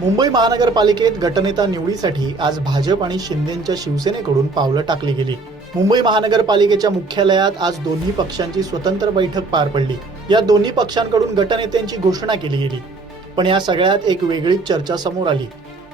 मुंबई महानगरपालिकेत गटनेता निवडीसाठी आज भाजप आणि शिंदेच्या शिवसेनेकडून पावलं टाकली गेली. मुंबई महानगरपालिकेच्या मुख्यालयात आज दोन्ही पक्षांची स्वतंत्र बैठक पार पडली. या दोन्ही पक्षांकडून गटनेत्यांची घोषणा केली गेली. पण या सगळ्यात एक वेगळीच चर्चा समोर आली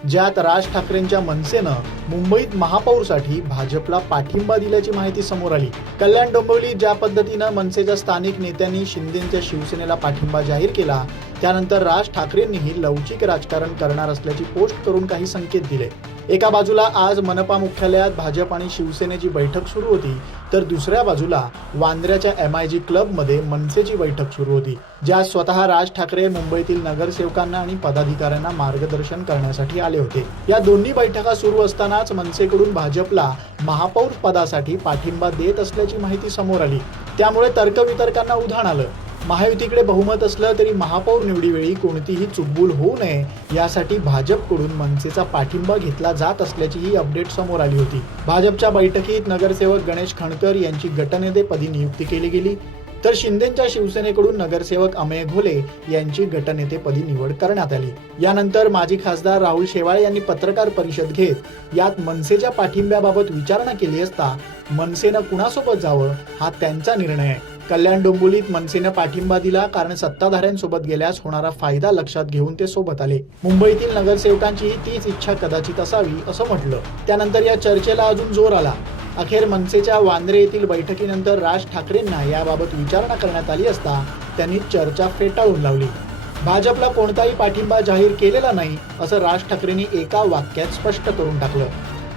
ज्यात राज ठाकरेंच्या मनसेनं मुंबईत महापौरसाठी भाजपला पाठिंबा दिल्याची माहिती समोर आली. कल्याण डोंबिवली ज्या पद्धतीनं मनसेच्या स्थानिक नेत्यांनी शिंदेच्या शिवसेनेला पाठिंबा जाहीर केला त्यानंतर राज ठाकरेंनीही लवचिक राजकारण करणार असल्याची पोस्ट करून काही संकेत दिले. एका बाजूला आज मनपा मुख्यालयात भाजप आणि शिवसेनेची बैठक सुरू होती तर दुसऱ्या बाजूला वांद्र्याच्या एम आय जी क्लबमध्ये मनसेची बैठक सुरू होती ज्यात स्वतः राज ठाकरे मुंबईतील नगरसेवकांना आणि पदाधिकाऱ्यांना मार्गदर्शन करण्यासाठी आले होते. या दोन्ही बैठका सुरू असतानाच मनसेकडून भाजपला महापौर पदासाठी पाठिंबा देत असल्याची माहिती समोर आली. त्यामुळे तर्कवितर्कांना उधाण आलं. महायुतीकडे बहुमत असलं तरी महापौर निवडीवेळी कोणतीही चुकबुल होऊ नये यासाठी भाजपकडून मनसेचा पाठिंबा घेतला जात असल्याची ही अपडेट समोर आली होती. भाजपच्या बैठकीत नगरसेवक गणेश खणकर यांची गटनेतेपदी नियुक्ती केली गेली. तर शिंदेच्या शिवसेनेकडून नगरसेवक अमेय घोले यांची गटनेतेपदी निवड करण्यात आली. यानंतर माजी खासदार राहुल शेवाळे यांनी पत्रकार परिषद घेत यात मनसेच्या पाठिंब्याबाबत विचारणा केली असता मनसेनं कुणासोबत जावं हा त्यांचा निर्णय आहे. कल्याण डोंबिवलीत मनसेनं पाठिंबा दिला कारण सत्ताधाऱ्यांसोबत गेल्यास होणारा फायदा लक्षात घेऊन ते सोबत आले. मुंबईतील नगरसेवकांचीही तीच इच्छा कदाचित असावी असं म्हटलं. त्यानंतर या चर्चेला अजून जोर आला. अखेर मनसेच्या वांद्रे येथील बैठकीनंतर राज ठाकरेंना याबाबत विचारणा करण्यात आली असता त्यांनी चर्चा फेटाळून लावली. भाजपला कोणताही पाठिंबा जाहीर केलेला नाही असं राज ठाकरेंनी एका वाक्यात स्पष्ट करून टाकलं.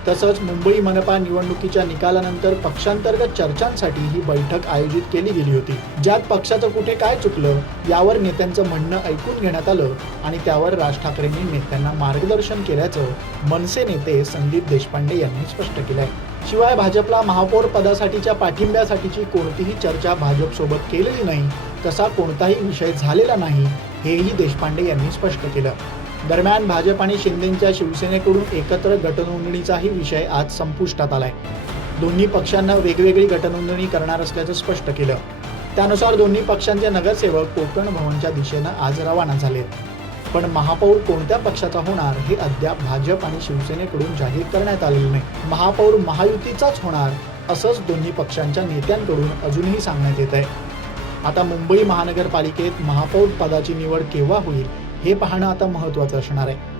तसंच मुंबई मनपा निवडणुकीच्या निकालानंतर पक्षांतर्गत चर्चांसाठी ही बैठक आयोजित केली गेली होती. ज्यात पक्षाचं कुठे काय चुकलं यावर नेत्यांचं म्हणणं ऐकून घेण्यात आलं आणि त्यावर राज ठाकरेंनी नेत्यांना मार्गदर्शन केल्याचं मनसे नेते संदीप देशपांडे यांनी स्पष्ट केलंय. शिवाय भाजपला महापौर पदासाठीच्या पाठिंब्यासाठीची कोणतीही चर्चा भाजपसोबत केलेली नाही तसा कोणताही विषय झालेला नाही हेही देशपांडे यांनी स्पष्ट केलं. दरम्यान भाजप आणि शिंदेच्या शिवसेनेकडून एकत्र गटनोंदणीचाही विषय आज संपुष्टात आलाय. दोन्ही पक्षांना वेगवेगळी गटनोंदणी करणार असल्याचं स्पष्ट केलं. त्यानुसार दोन्ही पक्षांचे नगरसेवक कोकण भवनच्या दिशेनं आज रवाना झालेत पण महापौर कोणत्या पक्षाचा होणार हे अद्याप भाजप आणि शिवसेनेकडून जाहीर करण्यात आलेलं नाही. महापौर महायुतीचाच होणार असंच दोन्ही पक्षांच्या नेत्यांकडून अजूनही सांगण्यात येत आहे आता मुंबई महानगरपालिकेत महापौर पदाची निवड केव्हा होईल हे पाहणं आता महत्त्वाचं असणार आहे.